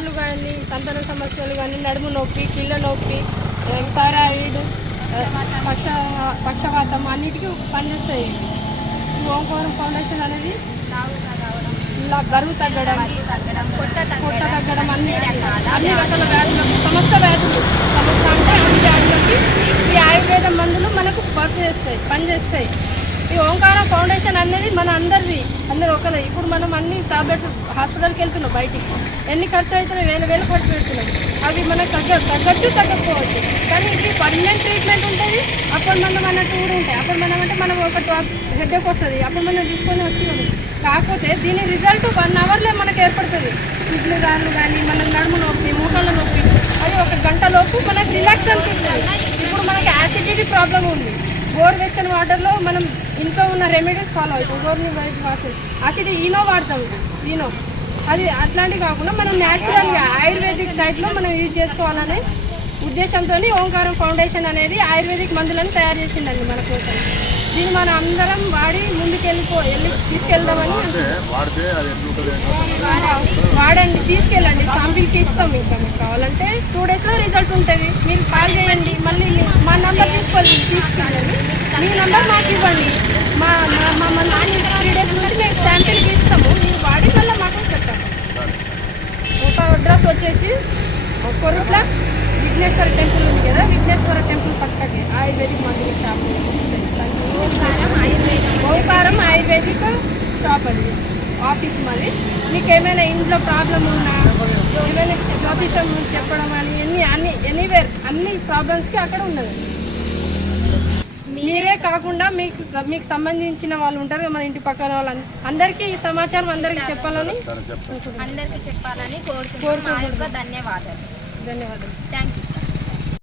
కాళ్ళు కానీ సంతాన సమస్యలు కానీ నడుము నొప్పి కిళ్ళ నొప్పి థైరాయిడ్ పక్ష పక్షవాతం అన్నిటికీ పనిచేస్తాయి. ఓంకోరం ఫౌండేషన్ అనేది ఇలా బరువు తగ్గడం తగ్గడం పొట్ట తగ్గడం అన్ని అన్ని రకాల వ్యాధులకు సమస్త వ్యాధులు సమస్త అంటే అన్ని వ్యాధులకి ఈ ఆయుర్వేద మందులు మనకు వర్క్ చేస్తాయి పనిచేస్తాయి. ఈ ఓంకారం ఫౌండేషన్ అనేది మన అందరిది అందరు ఒకరే. ఇప్పుడు మనం అన్ని టాబ్లెట్స్ హాస్పిటల్కి వెళ్తున్నాం బయటికి. ఎన్ని ఖర్చు అవుతున్నాయి వేల వేలు ఖర్చు పెడుతున్నాం. అవి మనకు తగ్గ తగ్గచ్చు తగ్గకపోవచ్చు. కానీ ఇది పర్మనెంట్ ట్రీట్మెంట్ ఉంటుంది. అప్పుడు మనం అన్నట్టు కూడా ఉంటాయి. అప్పుడు మనం అంటే మనం ఒక హెడ్ఏక్ వస్తుంది. అప్పుడు మనం తీసుకొని వచ్చి కాకపోతే దీని రిజల్ట్ వన్ అవర్లో మనకు ఏర్పడుతుంది. ఇడ్లు గాళ్ళు కానీ మనం నడుము నొప్పి మూటల నొప్పి అది ఒక గంట లోపు మనకు రిలాక్స్ అనిపిస్తుంది. ఇప్పుడు మనకి యాసిడిటీ ప్రాబ్లం ఉంది. గోరువెచ్చని వాటర్లో మనం ఇంట్లో ఉన్న రెమెడీస్ ఫాలో అవుతాం గోరుని వాటర్ యాసిడ్ ఈనో వాడతాం. ఈనో అది అట్లాంటివి కాకుండా మనం న్యాచురల్గా ఆయుర్వేదిక్ డైట్లో మనం యూజ్ చేసుకోవాలనే ఉద్దేశంతో ఓంకారం ఫౌండేషన్ అనేది ఆయుర్వేదిక్ మందులను తయారు చేసిందండి మన కోసం. దీన్ని మనం అందరం వాడి ముందుకు వెళ్ళిపో వెళ్ళి తీసుకెళ్దామని వాడండి తీసుకెళ్ళండి. శాంపిల్కి ఇస్తాం ఇంకా మీకు కావాలంటే టూ డేస్లో రిజల్ట్ ఉంటుంది. మీరు కాల్ చేయండి. మళ్ళీ మీ- నెంబర్ తీసుకోవాలి తీసుకెళ్ళండి మీ నెంబర్ మాకు ఇవ్వండి మా మా- మా మా నాన్న త్రీ డేస్ నుండి మేము శాంపిల్కి ఇస్తాము మీరు వాడి మళ్ళీ మాకు చెప్పండి ఒక అడ్రస్ వచ్చేసి కొరుట్ల విఘ్నేశ్వర టెంపుల్ ఉంది కదా విఘ్నేశ్వర టెంపుల్ పక్కకి ఆయుర్వేదిక్ మందుల షాప్ ఓంకారం ఆయుర్వేదం ఓంకారం ఆయుర్వేదిక్ షాప్ అది ఆఫీస్ మాది మీకు ఏమైనా ఇంట్లో ప్రాబ్లం ఉన్నా ఏమైనా జ్యోతిషం చెప్పడం కానీ ఎన్ని అన్ని ఎనీవేర్ అన్ని ప్రాబ్లమ్స్కి అక్కడ ఉన్నది మీరే కాకుండా మీకు మీకు సంబంధించిన వాళ్ళు ఉంటారు కదా మన ఇంటి పక్కన వాళ్ళు అందరికీ ఈ సమాచారం అందరికీ చెప్పాలని అందరికీ చెప్పాలని యొక్క ధన్యవాదాలు. ధన్యవాదాలు. Thank you.